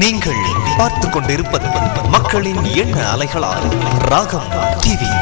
நீங்கள் பார்த்துக் கொண்டிருப்பது மக்களின் எண்ண அலைகளால் ராகம் டிவி.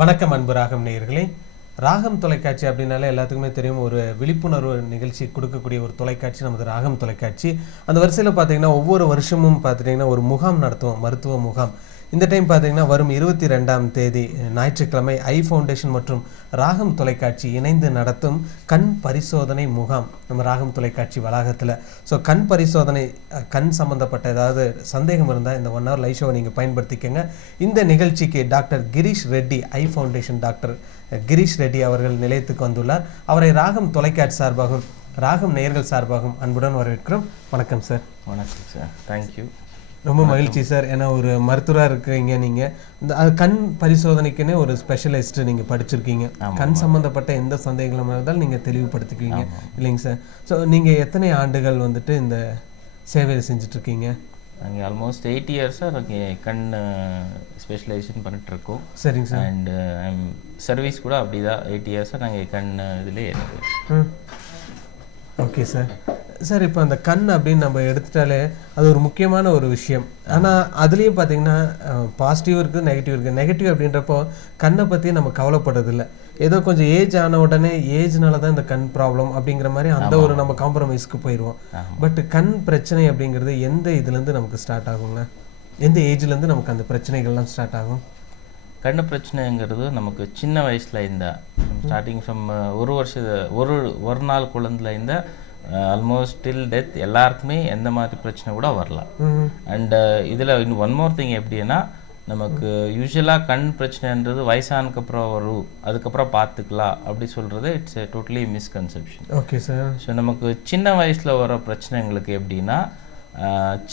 வணக்கம் அன்பு ராகம் நேயர்களே. ராகம் தொலைக்காட்சி அப்படின்னாலே எல்லாத்துக்குமே தெரியும், ஒரு விழிப்புணர்வு நிகழ்ச்சி கொடுக்கக்கூடிய ஒரு தொலைக்காட்சி நமது ராகம் தொலைக்காட்சி. அந்த வரிசையில் பார்த்தீங்கன்னா ஒவ்வொரு வருஷமும் பார்த்துட்டிங்கன்னா ஒரு முகாம் நடத்துவோம், மருத்துவ முகாம். இந்த டைம் பார்த்தீங்கன்னா வரும் 22ஆம் தேதி ஞாயிற்றுக்கிழமை ஐ ஃபவுண்டேஷன் மற்றும் ராகம் தொலைக்காட்சி இணைந்து நடத்தும் கண் பரிசோதனை முகாம் நம்ம ராகம் தொலைக்காட்சி வளாகத்தில். ஸோ கண் பரிசோதனை, கண் சம்மந்தப்பட்ட ஏதாவது சந்தேகம் இருந்தால் இந்த 1 hour லைவ் ஷோவை நீங்கள் பயன்படுத்திக்கங்க. இந்த நிகழ்ச்சிக்கு டாக்டர் கிரீஷ் ரெட்டி, ஐ ஃபவுண்டேஷன் டாக்டர் கிரீஷ் ரெட்டி அவர்கள் நிலையத்துக்கு வந்துள்ளார். அவரை ராகம் தொலைக்காட்சி சார்பாகவும் ராகம் நேயர்கள் சார்பாகவும் அன்புடன் வரவேற்கிறோம். வணக்கம் சார். வணக்கம் சார், தேங்க்யூ. ரொம்ப மகிழ்ச்சி சார். ஏன்னா ஒரு மருத்துவராக இருக்கிறீங்க, நீங்கள் இந்த கண் பரிசோதனைக்குன்னே ஒரு ஸ்பெஷலிஸ்ட்டு நீங்கள் படிச்சிருக்கீங்க. கண் சம்மந்தப்பட்ட எந்த சந்தேகங்களும் இருந்தாலும் நீங்கள் தெளிவுபடுத்திக்குவீங்க இல்லைங்க சார்? ஸோ நீங்கள் எத்தனை ஆண்டுகள் வந்துட்டு இந்த சேவையை செஞ்சிட்ருக்கீங்க? நாங்கள் ஆல்மோஸ்ட் 8 இயர்ஸாக நாங்கள் கண் ஸ்பெஷலைசேஷன் பண்ணிட்டுருக்கோம். சரிங்க சார். அண்ட் சர்வீஸ் கூட அப்படி தான் 8 இயர்ஸாக நாங்கள் கண் இதிலே இருக்கோம். Okay sir. சார், இப்போ அந்த கண் அப்படின்னு நம்ம எடுத்துட்டாலே அது ஒரு முக்கியமான ஒரு விஷயம். ஆனால் அதுலேயும் பார்த்தீங்கன்னா பாசிட்டிவ் இருக்குது, நெகட்டிவ் இருக்குது. நெகட்டிவ் அப்படின்றப்போ கண்ணை பற்றி நம்ம கவலைப்படுறதில்ல. ஏதோ கொஞ்சம் ஏஜ் ஆன உடனே ஏஜ்னால தான் இந்த கண் ப்ராப்ளம் அப்படிங்கிற மாதிரி அந்த ஒரு நம்ம காம்ப்ரமைஸ்க்கு போயிடுவோம். பட் கண் பிரச்சனை அப்படிங்கிறது எந்த இதுலேருந்து நமக்கு ஸ்டார்ட் ஆகுங்க? எந்த ஏஜ்லேருந்து நமக்கு அந்த பிரச்சனைகள்லாம் ஸ்டார்ட் ஆகும்? கண்ணு பிரச்சனைங்கிறது நமக்கு சின்ன வயசில் இருந்தால் ஸ்டார்டிங் ஃப்ரம் ஒரு நாள் குழந்தைலேருந்து ஆல்மோஸ்ட் டில் டெத் எல்லாருக்குமே எந்த மாதிரி பிரச்சனை கூட வரலாம். அண்ட் இதில் இன்னும் ஒன் மோர் திங் எப்படின்னா, நமக்கு யூஸ்வலாக கண் பிரச்சனைன்றது வயசானதுக்கப்புறம் வரும், அதுக்கப்புறம் பார்த்துக்கலாம் அப்படி சொல்கிறது it's a totally misconception. Okay sir. So நமக்கு சின்ன வயசில் வர பிரச்சனைங்களுக்கு எப்படின்னா,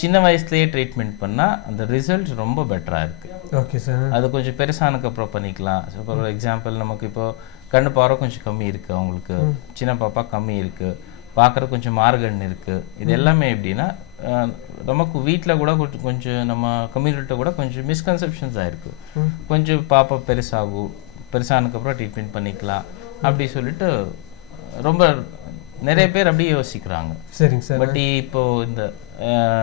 சின்ன வயசுலேயே ட்ரீட்மெண்ட் பண்ணால் அந்த ரிசல்ட் ரொம்ப பெட்டராக இருக்குது. Okay sir. அது கொஞ்சம் பெருசானதுக்கப்புறம் பண்ணிக்கலாம். ஸோ ஃபார் எக்ஸாம்பிள், நமக்கு இப்போது கண்ணு பார்வை கொஞ்சம் கம்மி இருக்குது, அவங்களுக்கு சின்ன பாப்பா கம்மி இருக்குது, பார்க்குற கொஞ்சம் மார்கன் இருக்குது. இது எல்லாமே எப்படின்னா நமக்கு வீட்டில் கூட கொஞ்சம் நம்ம கம்யூனிட்டியில் கூட கொஞ்சம் மிஸ்கன்செப்ஷன்ஸ் ஆகிருக்கு. கொஞ்சம் பாப்பா பெருசானதுக்கப்புறம் ட்ரீட்மெண்ட் பண்ணிக்கலாம் அப்படி சொல்லிட்டு ரொம்ப நிறைய பேர் அப்படியே யோசிக்கிறாங்க. சரிங்க சார். பட் இப்போது இந்த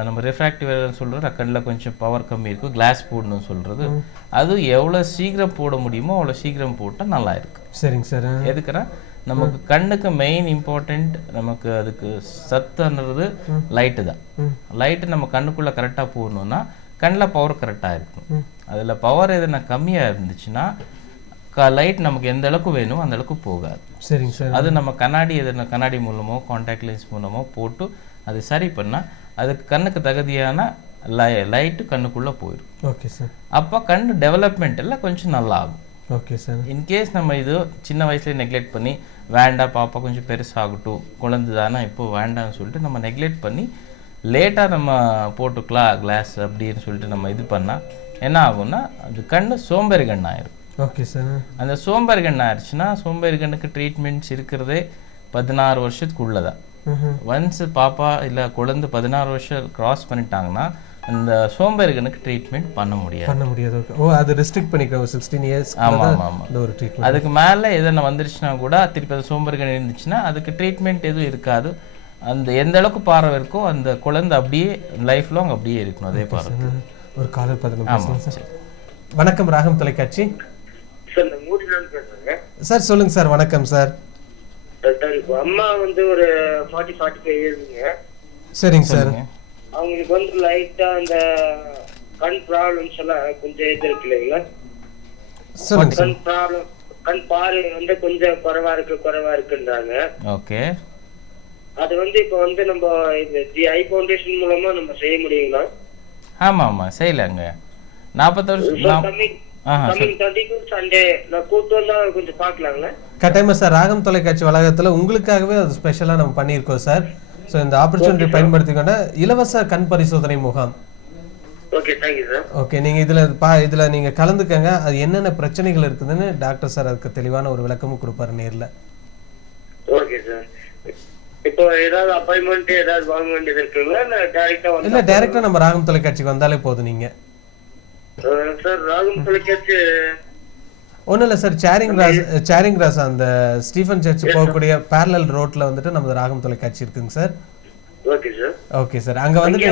நம்ம ரிஃப்ராக்டிவ் சொல்கிற கண்ணில் கொஞ்சம் பவர் கம்மி இருக்குது, கிளாஸ் போடணும்னு சொல்கிறது, அது எவ்வளோ சீக்கிரம் போட முடியுமோ அவ்வளோ சீக்கிரம் போட்டால் நல்லா இருக்கு. சரிங்க சார். எதுக்குன்னா நமக்கு கண்ணுக்கு மெயின் இம்பார்ட்டண்ட், நமக்கு அதுக்கு சத்துன்றது லைட்டு தான். லைட்டு நம்ம கண்ணுக்குள்ளே கரெக்டாக போடணுன்னா கண்ணில் பவர் கரெக்டாக இருக்கும். அதில் பவர் எதுனா கம்மியாக இருந்துச்சுன்னா லைட் நமக்கு எந்த அளவுக்கு வேணும் அந்த அளவுக்கு போகாது. சரிங்க சார். அது நம்ம கண்ணாடி மூலமோ கான்டாக்ட் லென்ஸ் மூலமோ போட்டு அது சரி பண்ணால் அதுக்கு கண்ணுக்கு தகுதியான லைட்டு கண்ணுக்குள்ளே போயிடும். Okay sir. அப்போ கண் டெவலப்மெண்ட் எல்லாம் கொஞ்சம் நல்லா ஆகும். Okay sir. இன்கேஸ் நம்ம இது சின்ன வயசுலேயே நெக்லெக்ட் பண்ணி வேண்டாம் பாப்பா கொஞ்சம் பெருசாகட்டும் குழந்தை தானே இப்போ வேண்டாம்னு சொல்லிட்டு நம்ம நெக்லெக்ட் பண்ணி லேட்டாக நம்ம போட்டுக்கலாம் கிளாஸ் அப்படின்னு சொல்லிட்டு நம்ம இது பண்ணால் என்ன ஆகும்னா அது கண்ணு சோம்பேறி கண் ஆயிரும். Okay sir. அந்த சோம்பேறி கண் ஆயிடுச்சுன்னா சோம்பேறி கண்ணுக்கு ட்ரீட்மெண்ட்ஸ் இருக்கிறதே 16 வருஷத்துக்குள்ளதான். ஒன்ஸ் பாப்பா இல்லை குழந்தை 16 வருஷம் கிராஸ் பண்ணிட்டாங்கன்னா அந்த சோம்பேறி கண்ணுக்கு ட்ரீட்மெண்ட் பண்ண முடியாது. ஓ, அது ரெஸ்ட்ரிக்ட் பண்ணிக்கிறோம் 16 இயர்ஸ். ஆமாம். ஒரு ட்ரீட்மெண்ட் அதுக்கு மேலே எதனா வந்துருச்சுன்னா கூட திருப்பி அது சோம்பேறி கண் இருந்துச்சுன்னா அதுக்கு ட்ரீட்மெண்ட் எதுவும் இருக்காது. அந்த எந்த அளவுக்கு பார்வை இருக்கோ அந்த குழந்தை அப்படியே லைஃப் லாங் அப்படியே இருக்கணும் அதே பார்வை. ஒரு காலர் பதினொன்று சார். வணக்கம் ராகம் தொலைக்காட்சி சார். சொல்லுங்க சார். வணக்கம் சார். அம்மா வந்து ஒரு 40-45 இயர்ஸ்ங்க. சரிங்க சார். அவங்களுக்கு வந்து லைட்டா அந்த கண் ப்ராப்ளம்ஸ் எல்லாம் கொஞ்சம் இது இருக்கு இல்லைங்களா? கண் ப்ராப்ளம், கண் பார்வை வந்து கொஞ்சம் குறைவா இருக்குன்றாங்க. ஓகே. அது வந்து இப்போ வந்து நம்ம இந்த ஐ ஃபவுண்டேஷன் மூலமா நம்ம செய்ய முடியுங்களா? ஆமா செய்யலாங்க. 40 வருஷம் சண்டே நான் கூட்டு வந்தா கொஞ்சம் பார்க்கலாங்களா? கட்டாயமா சார். ராகம் தொலைக்காட்சி வளாகத்துல உங்களுக்காகவே அது ஸ்பெஷலா நம்ம பண்ணியிருக்கோம் சார். ஸோ இந்த ஆப்பர்ச்சுனிட்டி பயன்படுத்திக்கொண்ட இலவச கண் பரிசோதனை முகாம். Okay, thank you sir. ஓகே, நீங்க இதுல நீங்க கலந்துக்கங்க. அது என்னென்ன பிரச்சனைகள் இருக்குதுன்னு டாக்டர் சார் அதுக்கு தெளிவான ஒரு விளக்கமும் கொடுப்பாரு நேர்ல. Okay sir. இப்போ ஏதாவது அப்பாயின்மெண்ட் ஏதாவது வாங்க வேண்டியது இருக்குங்களா இல்ல டைரக்டா வந்து? இல்ல, டைரக்டா நம்ம ராகம் தொலைக்காட்சிக்கு வந்தாலே போதும். நீங்க சார் ராகம் தொலைக்காட்சி ஒன்றும் இல்லை சார். சேரிங் ராஸ் அந்த ஸ்டீஃபன் சர்ச் போகக்கூடிய பேரலல் ரோட்ல வந்துட்டு நம்ம ராகம் தொலைக்காட்சி இருக்குங்க sir. Okay sir. Okay sir. அங்க வந்துட்டு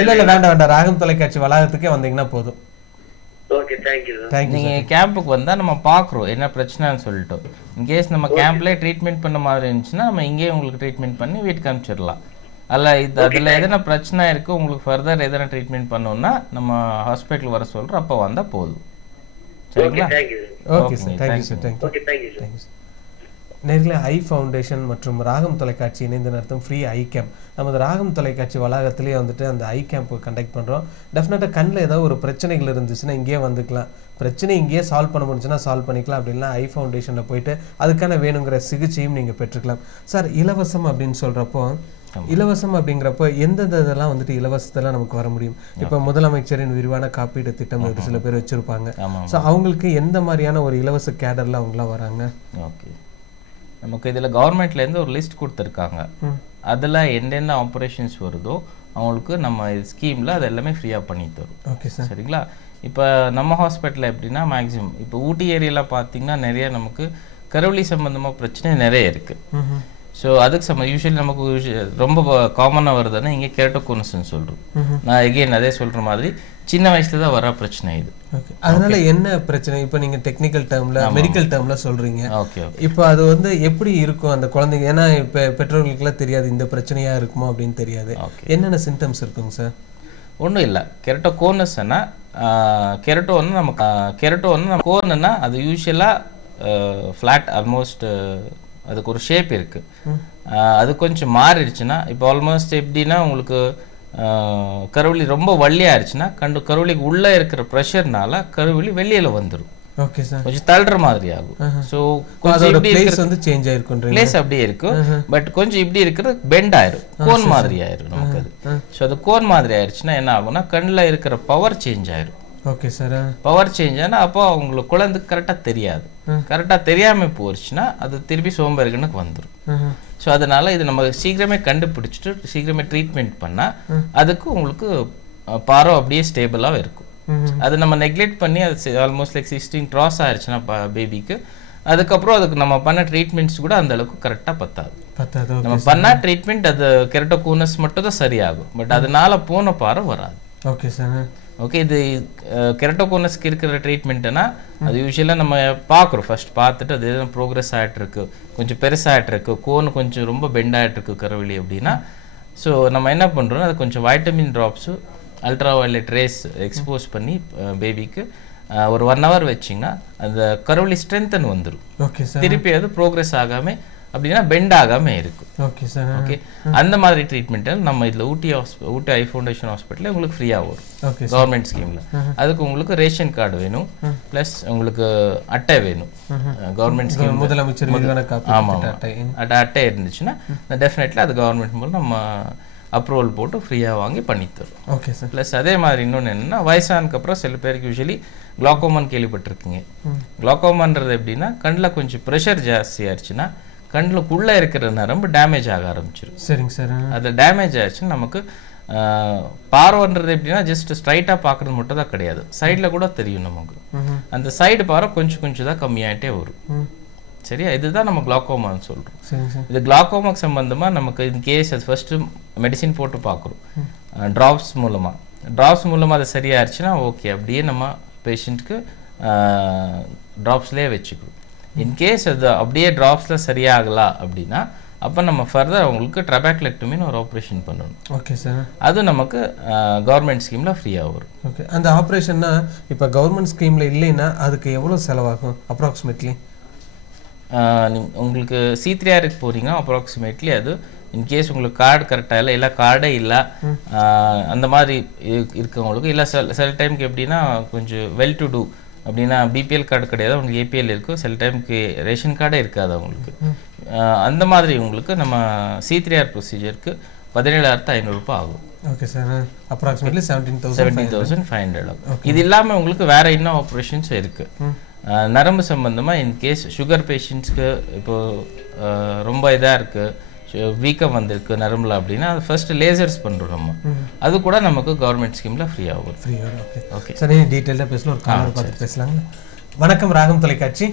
இல்ல வேண்டாம், ராகம் தொலைக்காட்சி வளாகத்துக்கே வந்தீங்கன்னா போதும். Okay, thank you sir. தேங்க்யூ. நீங்க கேம்புக்கு வந்தா நம்ம பாக்குறோம் என்ன பிரச்சனைன்னு சொல்லிட்டு. இன்கேஸ் நம்ம கேம்ப்ல ட்ரீட்மெண்ட் பண்ண மாதிரி இருந்துச்சுன்னா நம்ம இங்கேயே உங்களுக்கு ட்ரீட்மெண்ட் பண்ணி வீட்டுக்கு அனுப்பிச்சிடலாம். அதுல எதனா பிரச்சனை இருக்கு உங்களுக்கு ஃபர்தர் எதனா ட்ரீட்மெண்ட் பண்ணணும்னா நம்ம ஹாஸ்பிட்டல் வர சொல்றோம், அப்போ வந்தா போதும். சரிங்களா? Okay sir. Thank you sir. Thank you sir. நேரில் ஐ ஃபவுண்டேஷன் மற்றும் ராகம் தொலைக்காட்சி இணைந்து நடத்தும் ஃப்ரீ ஐ கேம்ப் நமது ராகம் தொலைக்காட்சி வளாகத்திலேயே வந்துட்டு அந்த ஐ கேம்ப் கண்டக்ட் பண்ணுறோம். டெஃபினட்டாக கண்ணில் ஏதாவது ஒரு பிரச்சனைகள் இருந்துச்சுன்னா இங்கேயே வந்துக்கலாம். பிரச்சனை இங்கேயே சால்வ் பண்ண முடிஞ்சுன்னா சால்வ் பண்ணிக்கலாம். அப்படின்னா ஐ ஃபவுண்டேஷனில் போயிட்டு அதுக்கான வேணுங்கிற சிகிச்சையும் நீங்கள் பெற்றுக்கலாம். சார், இலவசம் அப்படின்னு சொல்கிறப்போ இலவசம் அப்படிங்கிறப்போ எந்தெந்த இதெல்லாம் வந்துட்டு இலவசத்தெல்லாம் நமக்கு வர முடியும்? இப்போ முதலமைச்சரின் விரிவான காப்பீடு திட்டம் ஒரு சில பேர் வச்சுருப்பாங்க. ஸோ அவங்களுக்கு எந்த மாதிரியான ஒரு இலவச கேடரில் அவங்களாம் வராங்க? ஓகே, நமக்கு இதில் கவர்மெண்ட்லேருந்து ஒரு லிஸ்ட் கொடுத்துருக்காங்க. அதில் என்னென்ன ஆப்ரேஷன்ஸ் வருதோ அவங்களுக்கு நம்ம ஸ்கீமில் அது எல்லாமே ஃப்ரீயாக பண்ணி தரும். Okay sir. சரிங்களா? இப்போ நம்ம ஹாஸ்பிட்டலில் எப்படின்னா மேக்ஸிமம் இப்போ ஊட்டி ஏரியாவில் பார்த்தீங்கன்னா நிறைய நமக்கு கருவலி சம்மந்தமாக பிரச்சனை நிறைய இருக்குது. ஸோ அதுக்கு யூஸ்வலி நமக்கு ரொம்ப காமனாக வருதுன்னா இங்கே கெரட்டோகோனஸ்ன்னு சொல்கிறோம். நான் எகெயின் அதே சொல்கிற மாதிரி சின்ன வயசுல தான் வர பிரச்சனை இது. அதனால என்ன பிரச்சனை? இப்போ நீங்க டெக்னிக்கல் டேர்ம்ல மெடிக்கல் டேர்ம்ல சொல்றீங்க. ஓகே. இப்போ அது வந்து எப்படி இருக்கும் அந்த குழந்தைங்க? ஏன்னா இப்போ பெற்றோர்களுக்குலாம் தெரியாது இந்த பிரச்சனையா இருக்குமோ அப்படின்னு தெரியாது. என்னென்ன சிம்டம்ஸ் இருக்குங்க சார்? ஒன்றும் இல்லை. கெரட்டோகோனஸ்னா கெரட்டோன்னு நம்ம கோர்னா அது யூஸ்வலாக ஃப்ளாட் ஆல்மோஸ்ட் அதுக்கு ஒரு ஷேப் இருக்கு. அது கொஞ்சம் மாறிடுச்சுன்னா இப்போ ஆல்மோஸ்ட் எப்படின்னா உங்களுக்கு கருவலி ரொம்ப வள்ளியாயிருச்சுன்னா கருவலிக்கு உள்ள இருக்கிற ப்ரெஷர்னால கருவலி வெளியில வந்துடும். Okay sir. கொஞ்சம் தள்ளுற மாதிரி ஆகும். ஸோ கொஞ்சம் பிளேஸ் வந்து சேஞ்ச் ஆயிருக்கும். பிளேஸ் அப்படியே இருக்கும், பட் கொஞ்சம் இப்படி இருக்கிறது பெண்ட் ஆயிரும், கோன் மாதிரி ஆயிரும் நமக்கு அது. ஸோ அது கோன் மாதிரி ஆயிடுச்சுன்னா என்ன ஆகும்னா கண்ணில் இருக்கிற பவர் சேஞ்ச் ஆயிரும். Okay sir. பவர் சேஞ்ச் ஆனால் அப்போ அவங்களுக்கு குழந்தைக்கு கரெக்டாக தெரியாது. கரெக்டாக தெரியாமல் போயிடுச்சுன்னா அது திருப்பி சோம்பேறிகனுக்கு வந்துடும். ஸோ அதனால இது நம்ம சீக்கிரமே கண்டுபிடிச்சிட்டு சீக்கிரமே ட்ரீட்மெண்ட் பண்ணால் அதுக்கு உங்களுக்கு பார்வை அப்படியே ஸ்டேபிளாக இருக்கும். அது நம்ம நெக்லெக்ட் பண்ணி அது ஆல்மோஸ்ட் லைக் 16 கிராஸ் ஆயிடுச்சுன்னா பேபிக்கு, அதுக்கப்புறம் அதுக்கு நம்ம பண்ண ட்ரீட்மெண்ட்ஸ் கூட அந்த அளவுக்கு கரெக்டாக பத்தாது. நம்ம பண்ண ட்ரீட்மெண்ட் அது கெரட்டோகோனஸ் மட்டும் தான் சரியாகும், பட் அதனால போன பார்வை வராது. Okay sir. ஓகே, இது கெரட்டோகோனஸ்க்கு இருக்கிற ட்ரீட்மெண்ட்னா அது யூஸ்வலாக நம்ம பார்க்குறோம். ஃபர்ஸ்ட் பார்த்துட்டு அது எதுவும் ப்ரோக்ரஸ் ஆகிட்டு இருக்கு, கொஞ்சம் பெருசாகிட்டு இருக்கு, கோன் கொஞ்சம் ரொம்ப பெண்ட் ஆகிட்டு இருக்கு கருவலி அப்படின்னா, ஸோ நம்ம என்ன பண்ணுறோம் அது கொஞ்சம் vitamin drops ultra violet race expose பண்ணி பேபிக்கு ஒரு 1 hour வச்சிங்கன்னா அந்த கருவலி ஸ்ட்ரென்தன் வந்துடும். Okay sir. திருப்பி அது ப்ரோக்ரஸ் ஆகாமல் அப்படின்னா பெண்ட் ஆகாமல் இருக்கும். Okay sir. ஓகே, அந்த மாதிரி ட்ரீட்மெண்ட்டு நம்ம இதில் ஊட்டி ஐ ஃபவுண்டேஷன் ஹாஸ்பிட்டலில் உங்களுக்கு ஃப்ரீயாக வரும். ஓகே, கவர்மெண்ட் ஸ்கீமில். அதுக்கு உங்களுக்கு ரேஷன் கார்டு வேணும், ப்ளஸ் உங்களுக்கு அட்டை வேணும். கவர்மெண்ட் ஸ்கீம் முதலமைச்சர் காப்பீடு ஆமாம் அட்டை இருந்துச்சுன்னா டெஃபினெட்லி அது கவர்மெண்ட் மூலம் நம்ம அப்ரூவல் போட்டு ஃப்ரீயாக வாங்கி பண்ணித்தரும். Okay sir. ப்ளஸ் அதே மாதிரி இன்னொன்று என்னென்னா, வயசானதுக்கப்புறம் சில பேருக்கு யூஸ்வலி குளாக்கோமான்னு கேள்விப்பட்டிருக்கீங்க. குளாக்கோமான்றது எப்படின்னா, கண்ணில் கொஞ்சம் ப்ரெஷர் ஜாஸ்தியாகிடுச்சுன்னா கண்ணுக்குள்ளே இருக்கிற நரம்பு டேமேஜ் ஆக ஆரம்பிச்சிடும். சரிங்க சார். அது டேமேஜ் ஆச்சுன்னா நமக்கு பார்வைன்றது எப்படின்னா ஜஸ்ட் ஸ்ட்ரைட்டாக பார்க்குறது மட்டும் தான் கிடையாது, சைடில் கூட தெரியும் நமக்கு. அந்த சைடு பார்வை கொஞ்சம் கொஞ்சம் தான் கம்மியாகிட்டே வரும். சரியா? இதுதான் நம்ம குளாக்கோமான்னு சொல்கிறோம். இது குளாக்கோமாக்கு சம்பந்தமாக நமக்கு இன் கேஸ் அது ஃபர்ஸ்ட்டு மெடிசின் போட்டு பார்க்குறோம், ட்ராப்ஸ் மூலமாக அது சரியாயிருச்சுன்னா ஓகே, அப்படியே நம்ம பேஷண்ட்டுக்கு ட்ராப்ஸ்லேயே வச்சுக்கிறோம். இன்கேஸ் அது அப்படியே ட்ராப்ஸில் சரியாகலா அப்படின்னா அப்போ நம்ம ஃபர்தர் அவங்களுக்கு ட்ரபாக்லெக்டமின்னு ஒரு ஆப்ரேஷன் பண்ணணும். Okay sir. அது நமக்கு கவர்மெண்ட் ஸ்கீமில் ஃப்ரீயாக வரும். ஓகே. அந்த ஆப்ரேஷன்னா இப்போ கவர்மெண்ட் ஸ்கீமில் இல்லைன்னா அதுக்கு எவ்வளோ செலவாகும் அப்ராக்சிமேட்லி? உங்களுக்கு C3Rக்கு போகிறீங்க அப்ராக்சிமேட்லி அது இன்கேஸ் உங்களுக்கு கார்டு கரெக்டாக இல்லை, இல்லை கார்டே இல்லை அந்த மாதிரி இருக்கவங்களுக்கு, இல்லை சில டைமுக்கு எப்படின்னா கொஞ்சம் வெல் டு டூ அப்படின்னா பிபிஎல் கார்டு கிடையாது, உங்களுக்கு ஏபிஎல் இருக்கும், சில டைமுக்கு ரேஷன் கார்டே இருக்காது அவங்களுக்கு. அந்த மாதிரி உங்களுக்கு நம்ம C3R ப்ரொசீஜருக்கு 17,500 ஆகும். Okay sir. அப்ராக்சிமேட்லி 17,500 ஆகும். இது இல்லாமல் உங்களுக்கு வேற இன்னும் ஆப்ரேஷன்ஸ் இருக்குது நரம்பு சம்பந்தமாக. இன்கேஸ் சுகர் பேஷண்ட்ஸ்க்கு இப்போது ரொம்ப இதாக இருக்குது, வீக்கம் வந்திருக்கு நரம்புல அப்படின்னா அது ஃபர்ஸ்ட் லேசர்ஸ் பண்ணுறோம் நம்ம, அது கூட நமக்கு கவர்மெண்ட் ஸ்கீமில் ஃப்ரீயாக வரும். Okay okay sir. நீங்கள் டீட்டெயிலாக பேசலாம், ஒரு காலர் பார்த்துட்டு பேசலாங்களா? வணக்கம் ராகம் தொலைக்காட்சி.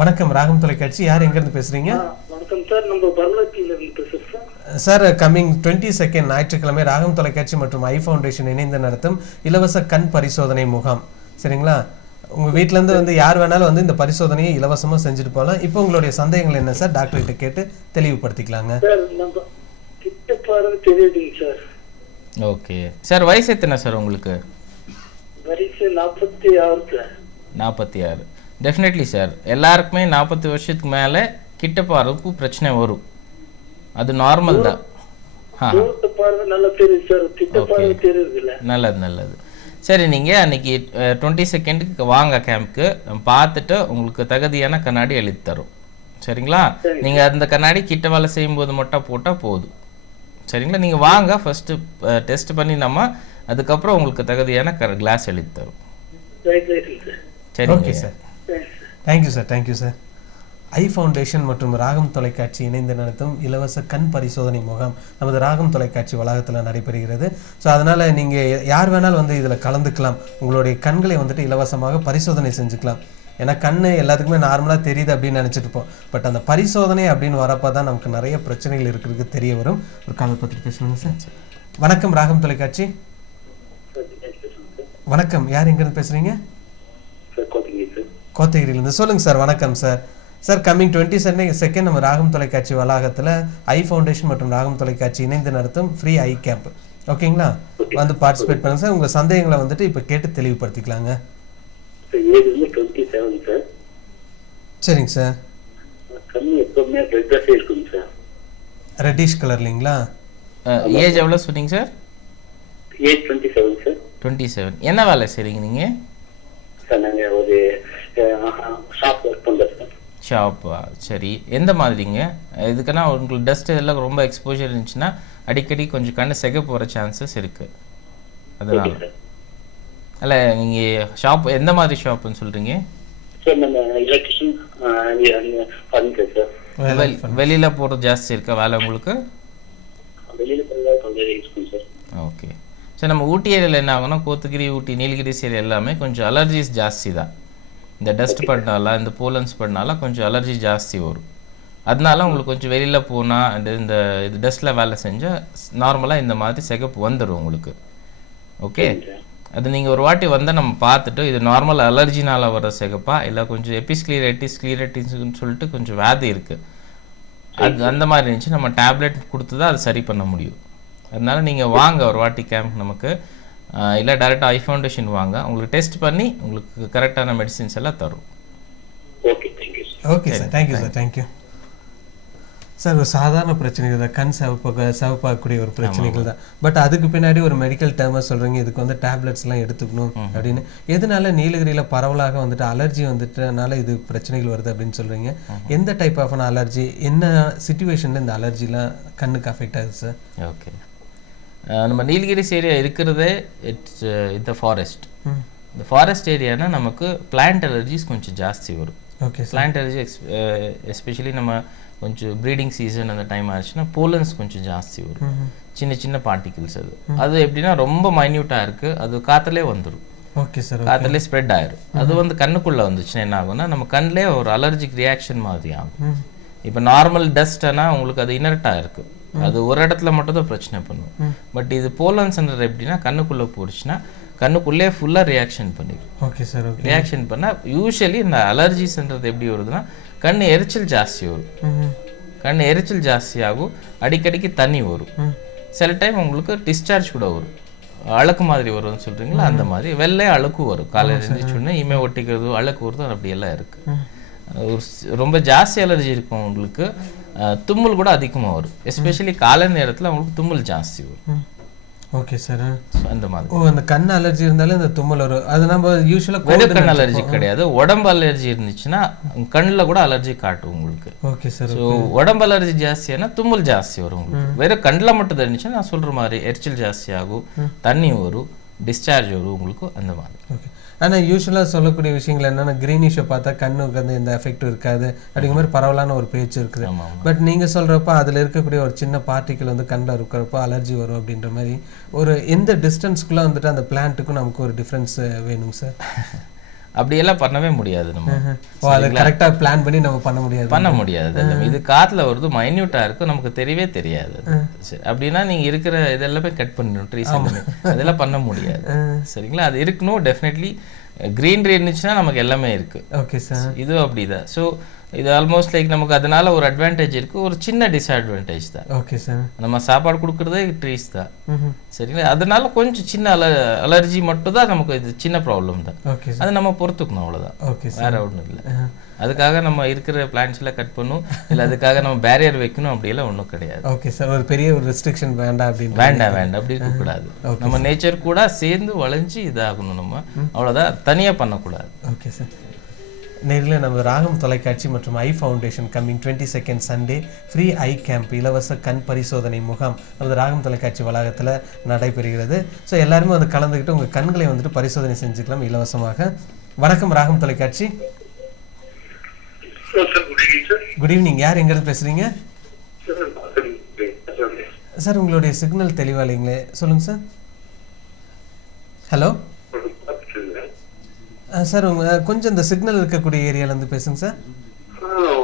வணக்கம் ராகம் தொலைக்காட்சி, யார் எங்கேருந்து பேசுகிறீங்க? வணக்கம் சார், நம்ம பர்வத்திலிருந்து பேசுகிறோம் சார். கம்மிங் 22 ஞாயிற்றுக்கிழமை ராகம் தொலைக்காட்சி மற்றும் ஐ ஃபவுண்டேஷன் இணைந்து நடத்தும் இலவச கண் பரிசோதனை முகாம். சரிங்களா? உங்கள் வீட்டிலேருந்து வந்து யார் வேணாலும் வந்து இந்த பரிசோதனையை இலவசமாக செஞ்சுட்டு போகலாம். இப்போ உங்களுடைய சந்தேகங்கள் என்ன சார்? டாக்டர்கிட்ட கேட்டு தெளிவுபடுத்திக்கலாங்க. Okay sir. வயசு எத்தனை சார் உங்களுக்கு? 46. டெஃபினெட்லி சார், எல்லாருக்குமே 40 வருஷத்துக்கு மேலே கிட்ட பார்வைக்கு பிரச்சனை வரும், அது நார்மல் தான். நல்லது. சரி, நீங்கள் அன்றைக்கி 22 வாங்க கேம்ப்க்கு, பார்த்துட்டு உங்களுக்கு தகுதியான கண்ணாடி எழுதி தரும். சரிங்களா? நீங்கள் அந்த கண்ணாடி கிட்ட வேலை செய்யும்போது மட்டும் போட்டால் போதும். சரிங்களா? நீங்கள் வாங்க, ஃபஸ்ட்டு டெஸ்ட் பண்ணி நம்ம அதுக்கப்புறம் உங்களுக்கு தகுதியான கிளாஸ் எழுதி தரும். சரி, okay sir. Thank you sir. Thank you sir. Eye foundation மற்றும் ராகம் தொலைக்காட்சி இணைந்து நடத்தும் இலவச கண் பரிசோதனை முகாம் நமது ராகம் தொலைக்காட்சி வளாகத்தில் நடைபெறுகிறது. ஸோ அதனால் நீங்கள் யார் வேணாலும் வந்து இதில் கலந்துக்கலாம். உங்களுடைய கண்களை வந்துட்டு இலவசமாக பரிசோதனை செஞ்சுக்கலாம். ஏன்னா கண் எல்லாத்துக்குமே நார்மலாக தெரியுது அப்படின்னு நினச்சிட்டு இருப்போம். பட் அந்த பரிசோதனை அப்படின்னு வரப்போ தான் நமக்கு நிறைய பிரச்சனைகள் இருக்கிறதுக்கு தெரிய வரும். ஒரு கால் பற்றி பேசணுங்க சார். வணக்கம் ராகம் தொலைக்காட்சி. வணக்கம், யார் எங்கேருந்து பேசுகிறீங்க? கோத்தகிரியிலேருந்து. சொல்லுங்கள் சார். வணக்கம் சார். சார், கம்மிங் 22 நம்ம ராகம் தொலைக்காட்சி வளாகத்தில் ஐ ஃபவுண்டேஷன் மற்றும் ராகம் தொலைக்காட்சி இணைந்து நடத்தும் ஃப்ரீ ஐ கேம்ப். ஓகேங்களா? வந்து பார்ட்டிசிபேட் பண்ணுங்க சார். உங்கள் சந்தேகங்களை வந்துட்டு இப்போ கேட்டு தெளிவுபடுத்திக்கலாங்க. சரிங்க சார். ரெட்டிஷ் கலர்லிங்களா? ஏஜ் எவ்வளோ சொன்னீங்க சார்? 27. என்ன வேலை செய்றீங்க நீங்கள்? ஷாப்பா? சரி, எந்த மாதிரிங்க? இதுக்குன்னா உங்களுக்கு டஸ்ட் எல்லாம் ரொம்ப எக்ஸ்போஜர் இருந்துச்சுன்னா அடிக்கடி கொஞ்சம் கண்ணு சிகப்பு வர சான்சஸ் இருக்குது. அதனால அல்ல, நீங்கள் ஷாப் எந்த மாதிரி ஷாப்புன்னு சொல்கிறீங்க? வெளியில் போகிறது ஜாஸ்தி இருக்கா வேலை உங்களுக்கு? Okay sir. நம்ம ஊட்டி ஏரியாவில் என்ன ஆகும்னா, கோத்தகிரி, ஊட்டி, நீலகிரிஸ் ஏரியா எல்லாமே கொஞ்சம் அலர்ஜிஸ் ஜாஸ்தி தான். இந்த டஸ்ட் படினால, இந்த போலன்ஸ் படினால கொஞ்சம் அலர்ஜி ஜாஸ்தி வரும். அதனால உங்களுக்கு கொஞ்சம் வெளியில் போனால் இந்த இது டஸ்ட்டில் வேலை செஞ்சால் நார்மலாக இந்த மாதிரி சிகப்பு வந்துடும் உங்களுக்கு. ஓகே, அது நீங்கள் ஒரு வாட்டி வந்தால் நம்ம பார்த்துட்டு இது நார்மல் அலர்ஜினால் வர சிகப்பா இல்லை கொஞ்சம் எபிஸ்க்ளீரைட்டிஸ்னு சொல்லிட்டு கொஞ்சம் வியாதி இருக்குது, அது அந்த மாதிரி இருந்துச்சு நம்ம டேப்லெட் கொடுத்து தான் அது சரி பண்ண முடியும். அதனால நீங்கள் வாங்க ஒரு வாட்டி கேம்ப் நமக்கு, இல்லை டைரெக்டாக ஐ ஃபவுண்டேஷன் வாங்க, உங்களுக்கு டெஸ்ட் பண்ணி உங்களுக்கு கரெக்டான மெடிசின்ஸ் எல்லாம் தரும். Okay sir. Thank you sir. Thank you. Sir ஒரு சாதாரண பிரச்சனைகள் தான், கண் சிவப்பாகக்கூடிய ஒரு பிரச்சனைகள் தான். பட் அதுக்கு பின்னாடி ஒரு மெடிக்கல் டேர்மை சொல்றீங்க, இதுக்கு வந்து டேப்லெட்ஸ்லாம் எடுத்துக்கணும் அப்படின்னு. எதனால நீலகிரியில பரவலாக வந்துட்டு அலர்ஜி வந்துட்டனால இது பிரச்சனைகள் வருது அப்படின்னு சொல்றீங்க? எந்த டைப் ஆஃப் அலர்ஜி, என்ன சிச்சுவேஷன்ல இந்த அலர்ஜிலாம் கண்ணுக்கு அஃபெக்ட் ஆகுது சார்? ஓகே, நம்ம நீலகிரிஸ் ஏரியா இருக்கிறதே இட்ஸ் இந்த ஃபாரஸ்ட். இந்த ஃபாரஸ்ட் ஏரியானா நமக்கு பிளான்ட் அலர்ஜிஸ் கொஞ்சம் ஜாஸ்தி வரும். ஓகே, பிளான்ட் அலர்ஜி எஸ்பெஷலி நம்ம கொஞ்சம் ப்ரீடிங் சீசன் அந்த டைம் ஆச்சுன்னா போலன்ஸ் கொஞ்சம் ஜாஸ்தி வரும், சின்ன சின்ன பார்ட்டிகிள்ஸ். அது எப்படின்னா ரொம்ப மைன்யூட்டாக இருக்குது, அது காற்றுலேயே வந்துடும். ஓகே சார், காற்றுலேயே ஸ்ப்ரெட் ஆயிரும். அது வந்து கண்ணுக்குள்ளே வந்துச்சுன்னா என்ன ஆகும்னா நம்ம கண்ணிலே ஒரு அலர்ஜிக் ரியாக்ஷன் மாதிரி ஆகும். இப்போ நார்மல் டஸ்ட்னா உங்களுக்கு அது இனர்ட்டாக இருக்குது, அது ஒரு இடத்துல மட்டும் தான் பிரச்சனை பண்ணும். பட் இது போலன்ஸ்ன்றது எப்படின்னா கண்ணுக்குள்ளே போச்சுன்னா கண்ணுக்குள்ளே ஃபுல்லாக ரியாக்ஷன் பண்ணிடும். ஓகே சார், ரியாக்ஷன் பண்ணால் யூஸ்வலி இந்த அலர்ஜிஸ்ன்றது எப்படி வருதுன்னா கண் எரிச்சல் ஜாஸ்தி வரும், கண் எரிச்சல் ஜாஸ்தி ஆகும், அடிக்கடிக்கு தண்ணி வரும், சில டைம் உங்களுக்கு டிஸ்சார்ஜ் கூட வரும், அழுக்கு மாதிரி வரும்னு சொல்கிறீங்களா அந்த மாதிரி வெள்ளை அழுக்கு வரும். காலையில் இருந்துச்சுன்னா இமை ஒட்டிக்கிறது அழுக்கு வருது, அப்படியெல்லாம் இருக்குது. ரொம்ப ஜாஸ்தி அலர்ஜி இருக்கும் உங்களுக்கு, தும்மல் கூட அதிகமாக வரும், எஸ்பெஷலி காலை நேரத்தில் உங்களுக்கு தும்மல் ஜாஸ்தி வரும். ஓகே சார், அந்த மாதிரி. அந்த கண் அலர்ஜி இருந்தாலும் இந்த தும்மல் வரும். அது நம்ம யூசுவலா வெறும் கண் அலர்ஜி கிடையாது, உடம்பு அலர்ஜி இருந்துச்சுன்னா கண்ணில் கூட அலர்ஜி காட்டும் உங்களுக்கு. ஓகே சார், ஸோ உடம்பு அலர்ஜி ஜாஸ்தியானா தும்மல் ஜாஸ்தி வரும் உங்களுக்கு. வெறும் கண்ணில் மட்டும் இருந்துச்சுன்னா நான் சொல்ற மாதிரி எரிச்சல் ஜாஸ்தி ஆகும், தண்ணி வரும், டிஸ்சார்ஜ் வரும் உங்களுக்கு, அந்த மாதிரி. ஓகே, ஆனால் யூஸ்வலாக சொல்லக்கூடிய விஷயங்கள் என்னென்னா கிரீனிஷை பார்த்தா கண்ணுக்கு வந்து எந்த எஃபெக்ட் இருக்காது அப்படிங்கிற மாதிரி பரவலான ஒரு பேச்சு இருக்குது. பட் நீங்கள் சொல்கிறப்ப அதில் இருக்கக்கூடிய ஒரு சின்ன பார்ட்டிக்கல் வந்து கண்ணில் இருக்கிறப்போ அலர்ஜி வரும் அப்படின்ற மாதிரி ஒரு எந்த டிஸ்டன்ஸ்க்குள்ளே வந்துட்டு அந்த பிளான்ட்டுக்கும் நமக்கு ஒரு டிஃப்ரென்ஸ் வேணும் சார்? அப்படியெல்லாம் பண்ணவே முடியாது, நம்ம அதை கரெக்டாக பிளான் பண்ணி நம்ம பண்ண முடியாது. இது காற்றுல வருது, மைன்யூட்டாக இருக்கும், நமக்கு தெரியவே தெரியாது. சரி, அப்படின்னா நீங்கள் இருக்கிற இதெல்லாமே கட் பண்ணிடணும், ட்ரீஸ் அதெல்லாம் பண்ண முடியாது. சரிங்களா, அது இருக்கணும் டெஃபினெட்லி. க்ரீனரி இருந்துச்சுன்னா நமக்கு எல்லாமே இருக்கு. ஓகே சார், இது அப்படிதான். ஸோ இது ஆல்மோஸ்ட் லைக் நமக்கு அதனால ஒரு அட்வான்டேஜ் இருக்கு, ஒரு சின்ன டிஸ்அட்வான்டேஜ் தான். ஓகே சார், நம்ம சாப்பாடு கொடுக்கறதே ட்ரீஸ் தான். சரிங்களா, அதனால கொஞ்சம் சின்ன அலர்ஜி மட்டும் தான் நமக்கு, இது சின்ன ப்ராப்ளம் தான். ஓகே, அது நம்ம பொறுத்துக்கணும், அவ்வளோதான். ஓகே, வேற ஒன்றும் இல்லை. அதுக்காக நம்ம இருக்கிற பிளான்ஸ் எல்லாம் கட் பண்ணும், இல்லை அதுக்காக நம்ம பேரியர் வைக்கணும், அப்படியெல்லாம் ஒன்றும் கிடையாது. ஓகே சார், ஒரு பெரிய ஒரு ரெஸ்ட்ரிக்ஷன் வேண்டாம் அப்படின்னு வேண்டாம் அப்படி இருக்கக்கூடாது. நம்ம நேச்சர் கூட சேர்ந்து வளைஞ்சு இதாகணும், நம்ம அவ்வளோதான், தனியாக பண்ணக்கூடாது. ஓகே சார், நேரில் நம்ம ராகம் தொலைக்காட்சி மற்றும் eye foundation coming 22nd Sunday free eye camp, இலவச கண் பரிசோதனை முகாம் நமது ராகம் தொலைக்காட்சி வளாகத்தில் நடைபெறுகிறது. ஸோ எல்லாருமே வந்து கலந்துக்கிட்டு உங்கள் கண்களை வந்துட்டு பரிசோதனை செஞ்சுக்கலாம் இலவசமாக. வணக்கம் ராகம் தொலைக்காட்சி. குட் ஈவினிங், யார் எங்கேருந்து பேசுகிறீங்க சார்? உங்களுடைய சிக்னல் தெளிவா இல்லைங்களே, சொல்லுங்கள் சார். ஹலோ சார், கொஞ்சம் இந்த சிக்னல் இருக்கக்கூடிய ஏரியாலேருந்து பேசுங்க சார்.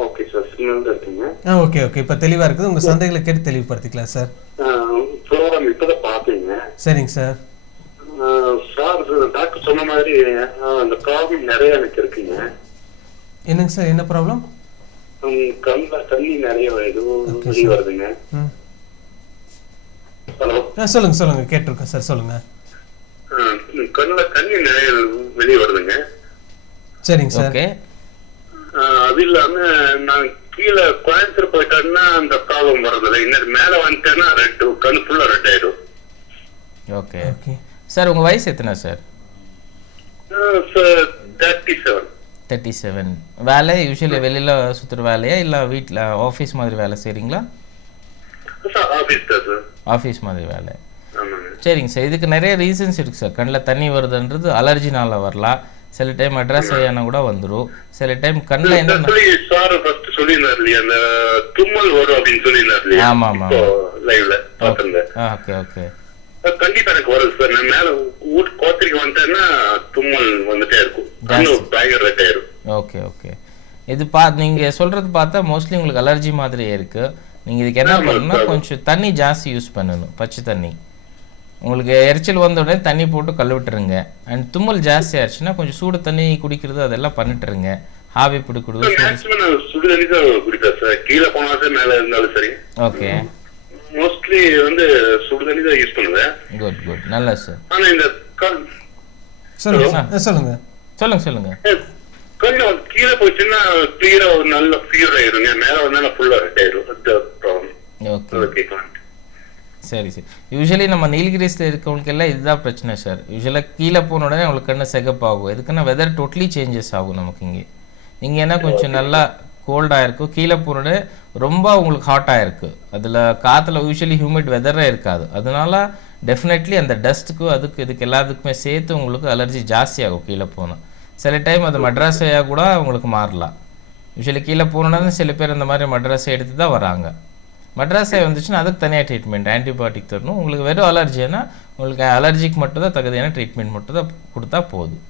ஓகே சார், சிக்னல் இருக்குங்க. ஓகே ஓகே, இப்போ தெளிவாக இருக்குது. உங்கள் சந்தைகளை கேட்டு தெளிவுபடுத்திக்கலாம் சார். ப்ரோக்ராம் இப்போதான் பார்த்தீங்க. சரிங்க சார். சார், டாக்டர் சொன்ன மாதிரி அந்த ப்ராப்ளம் நிறைய எனக்கு இருக்குங்க. என்னங்க சார், என்ன ப்ராப்ளம்? கண்ணில் தண்ணி நிறைய வருதுங்க. ஹலோ, சொல்லுங்க கேட்டிருக்கேன் சார், சொல்லுங்க. கண்ணில் தண்ணி நிறைய வெளியே வருதுங்க. சரிங்க சார். அது இல்லாம நான் கீழே கோயம்புத்தூர் போயிட்டேன்னா அந்த ப்ராப்ளம் வர்றதில்லை. இன்னும் மேலே வந்துட்டேன்னா ரெட், கண் ஃபுல்லா ரெட் ஆயிடும். ஓகே சார், உங்க வயசு எத்தனை சார்? 37. வேலை யூஸ்வலி வெளியில சுத்துற வேலையா இல்ல வீட்ல ஆபீஸ் மாதிரி வேலை செய்றீங்களா? ஆபீஸ் மாதிரி வேலை. சரிங்க சார், இதுக்கு நிறைய ரீசன்ஸ் இருக்கு சார். கண்ணில் தண்ணி வருதுன்றது அலர்ஜினால வரலாம், சில டைம் அட்ரஸ் ஐயானா கூட வந்துடும், சில டைம் கண்ணில் என்ன தும்மல் வரும் அப்படின்னு சொல்லியிருந்தாரு. ஆமா ஆமா, லைவ்ல பாத்துறேன். ஓகே ஓகே, கண்டிப்பா எனக்கு வருது சார். நான் மேல கோத்திரிக்கு வந்துட்டேன்னா தும்மல் வந்துட்டே இருக்கும், பயங்கர ரெட் ஆயிரும். ஓகே ஓகே, இது நீங்க சொல்றது பார்த்தா மோஸ்ட்லி உங்களுக்கு அலர்ஜி மாதிரியே இருக்கு. நீங்க இதுக்கு என்ன பண்ணணும்னா கொஞ்சம் தண்ணி ஜாஸ்தி யூஸ் பண்ணணும், பச்சை தண்ணி. உங்களுக்கு எரிச்சல் வந்த உடனே தண்ணி போட்டு கழுவிட்டுருங்க. அண்ட் தும்மல் ஜாஸ்தி ஆயிடுச்சுன்னா கொஞ்சம் சூடு தண்ணி குடிக்கிறது அதெல்லாம் பண்ணிட்டுருங்க. ஹாவி பிடிக்கிறது சுடு தண்ணி தான் குடிப்பேன் சார், கீழே போனாலும் மேல இருந்தாலும் சரி. ஓகே, மோஸ்ட்லி வந்து சுடு தண்ணி தான் யூஸ் பண்ணுவேன். குட் நல்ல சார். ஆனா இந்த சொல்லுங்க. சொல்லுங்க கண்ணு கீழே போச்சுன்னா கிளியரா ஒரு நல்ல ஃபீவர் ஆயிருங்க, மேல வந்தா ஃபுல்லா ரெட் ஆயிரும். அந்த ப்ராப்ளம் கேட்கலாம். சரி சரி. யூஸ்வலி நம்ம நீலகிரிஸில் இருக்கவங்களுக்கு எல்லாம் இதுதான் பிரச்சனை சார். யூஸ்வலாக கீழே போன உடனே அவங்களுக்கு கண்ணு சிகப்பாகும். எதுக்குன்னா வெதர் டோட்டலி சேஞ்சஸ் ஆகும் நமக்கு இங்கே. இங்கே என்ன கொஞ்சம் நல்லா கோல்டாக இருக்கும், கீழே போன உடனே ரொம்ப உங்களுக்கு ஹாட்டாக இருக்குது. அதில் காற்றுல யூஸ்வலி ஹியூமிட் வெதரே இருக்காது. அதனால டெஃபினெட்லி அந்த டஸ்ட்டுக்கு இதுக்கு எல்லாத்துக்குமே சேர்த்து உங்களுக்கு அலர்ஜி ஜாஸ்தியாகும் கீழே போனால். சில டைம் அது மட்ராஸையாக கூட உங்களுக்கு மாறலாம். யூஸ்வலி கீழே போனோன்னா சில பேர் அந்த மாதிரி மட்ராஸை எடுத்து தான் வராங்க. மட்ராஸை வந்துச்சுன்னா அதுக்கு தனியாக ட்ரீட்மெண்ட் ஆன்டிபயோட்டிக் தரணும். உங்களுக்கு வெறும் அலர்ஜின்னா உங்களுக்கு அலர்ஜிக்கு மட்டும் தான் தகுதியான ட்ரீட்மெண்ட் மட்டும் தான் கொடுத்தா போதும்.